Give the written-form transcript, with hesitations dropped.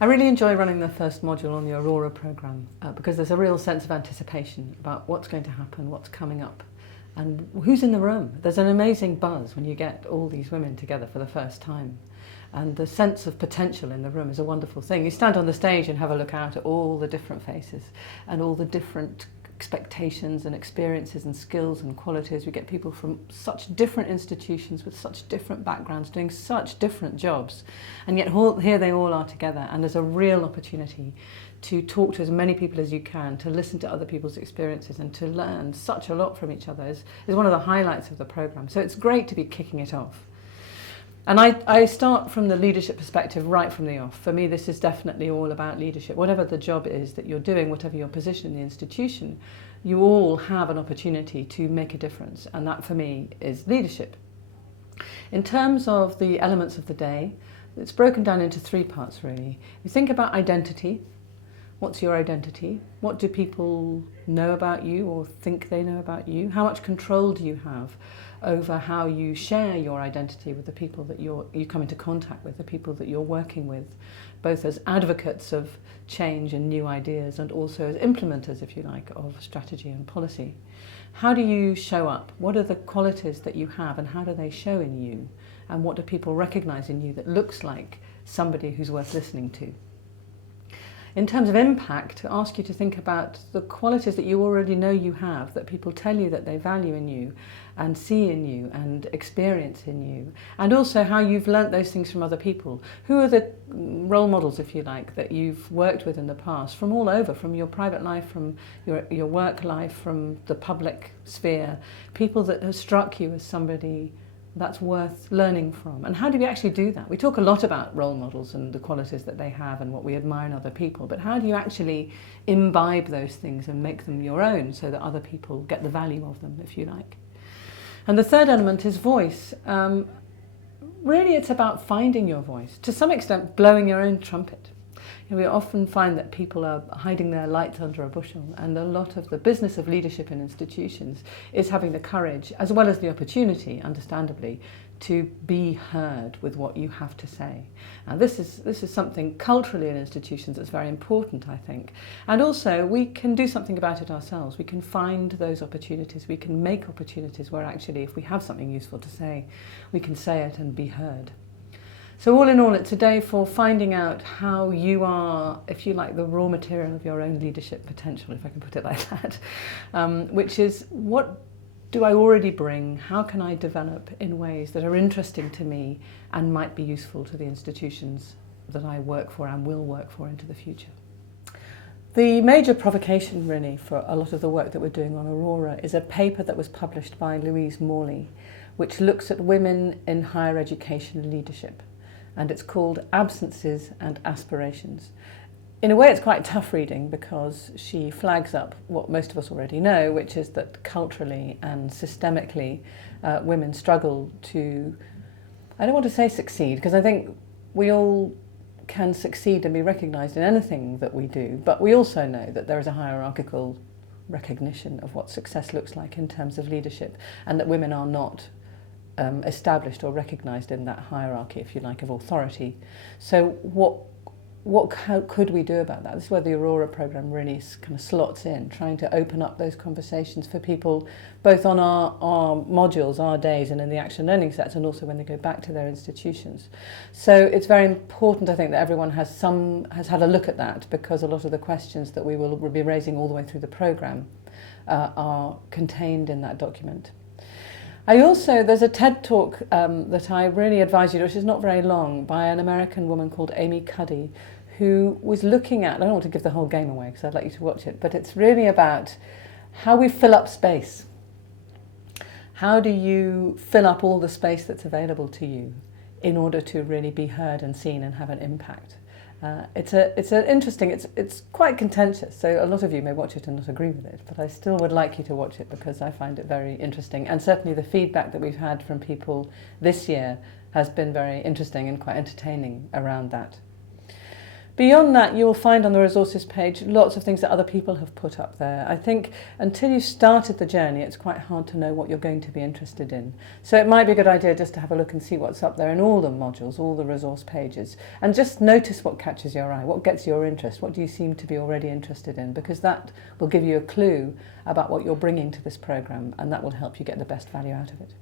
I really enjoy running the first module on the Aurora programme because there's a real sense of anticipation about what's going to happen, what's coming up, and who's in the room. There's an amazing buzz when you get all these women together for the first time. And the sense of potential in the room is a wonderful thing. You stand on the stage and have a look out at all the different faces and all the different expectations and experiences and skills and qualities. We get people from such different institutions with such different backgrounds doing such different jobs, and yet here they all are together, and there's a real opportunity to talk to as many people as you can, to listen to other people's experiences and to learn such a lot from each other is one of the highlights of the programme. So it's great to be kicking it off. And I start from the leadership perspective right from the off. For me, this is definitely all about leadership. Whatever the job is that you're doing, whatever your position in the institution, you all have an opportunity to make a difference. And that, for me, is leadership. In terms of the elements of the day, it's broken down into three parts, really. You think about identity. What's your identity? What do people know about you or think they know about you? How much control do you have over how you share your identity with the people that you come into contact with, the people that you're working with, both as advocates of change and new ideas and also as implementers, if you like, of strategy and policy? How do you show up? What are the qualities that you have and how do they show in you? And what do people recognise in you that looks like somebody who's worth listening to? In terms of impact, to ask you to think about the qualities that you already know you have, that people tell you that they value in you and see in you and experience in you, and also how you've learnt those things from other people. Who are the role models, if you like, that you've worked with in the past, from all over, from your private life, from your work life, from the public sphere, people that have struck you as somebody that's worth learning from? And how do we actually do that? We talk a lot about role models and the qualities that they have and what we admire in other people, but how do you actually imbibe those things and make them your own so that other people get the value of them, if you like? And the third element is voice. Really, it's about finding your voice, to some extent blowing your own trumpet. We often find that people are hiding their lights under a bushel, and a lot of the business of leadership in institutions is having the courage, as well as the opportunity, understandably, to be heard with what you have to say. And this is something culturally in institutions that's very important, I think. And also, we can do something about it ourselves. We can find those opportunities. We can make opportunities where actually, if we have something useful to say, we can say it and be heard. So all in all, it's a day for finding out how you are, if you like, the raw material of your own leadership potential, if I can put it like that, which is, what do I already bring? How can I develop in ways that are interesting to me and might be useful to the institutions that I work for and will work for into the future? The major provocation, really, for a lot of the work that we're doing on Aurora is a paper that was published by Louise Morley, which looks at women in higher education leadership. And it's called Absences and Aspirations. In a way, it's quite tough reading because she flags up what most of us already know, which is that culturally and systemically, women struggle to, I don't want to say succeed, because I think we all can succeed and be recognised in anything that we do, but we also know that there is a hierarchical recognition of what success looks like in terms of leadership, and that women are not established or recognised in that hierarchy, if you like, of authority. So how could we do about that? This is where the Aurora programme really kind of slots in, trying to open up those conversations for people, both on our modules, our days, and in the action learning sets, and also when they go back to their institutions. So it's very important, I think, that everyone has had a look at that, because a lot of the questions that we will be raising all the way through the programme are contained in that document. There's a TED talk that I really advise you to, which is not very long, by an American woman called Amy Cuddy, who was looking at, I don't want to give the whole game away because I'd like you to watch it, but it's really about how we fill up space. How do you fill up all the space that's available to you in order to really be heard and seen and have an impact? It's quite contentious, so a lot of you may watch it and not agree with it, but I still would like you to watch it because I find it very interesting, and certainly the feedback that we've had from people this year has been very interesting and quite entertaining around that. Beyond that, you'll find on the resources page lots of things that other people have put up there. I think until you've started the journey, it's quite hard to know what you're going to be interested in. So it might be a good idea just to have a look and see what's up there in all the modules, all the resource pages, and just notice what catches your eye, what gets your interest, what do you seem to be already interested in, because that will give you a clue about what you're bringing to this programme, and that will help you get the best value out of it.